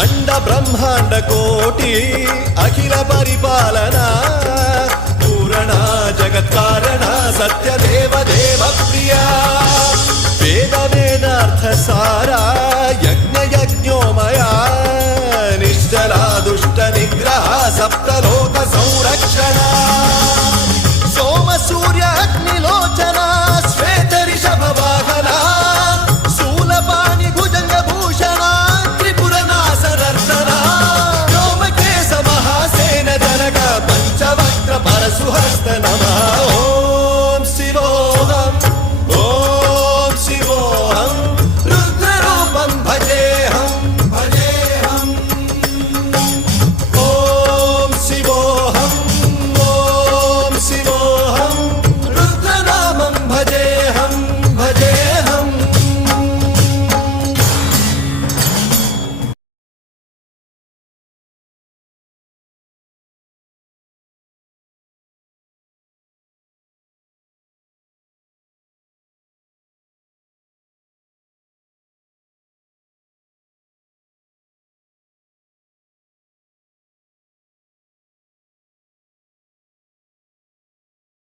अंड ब्रह्मांड कोटि अखिल परिपालना पूरणा जगत्कारणा सत्यदेव देव प्रिया वेद वेदार्थ सारा यज्ञ यज्ञोमय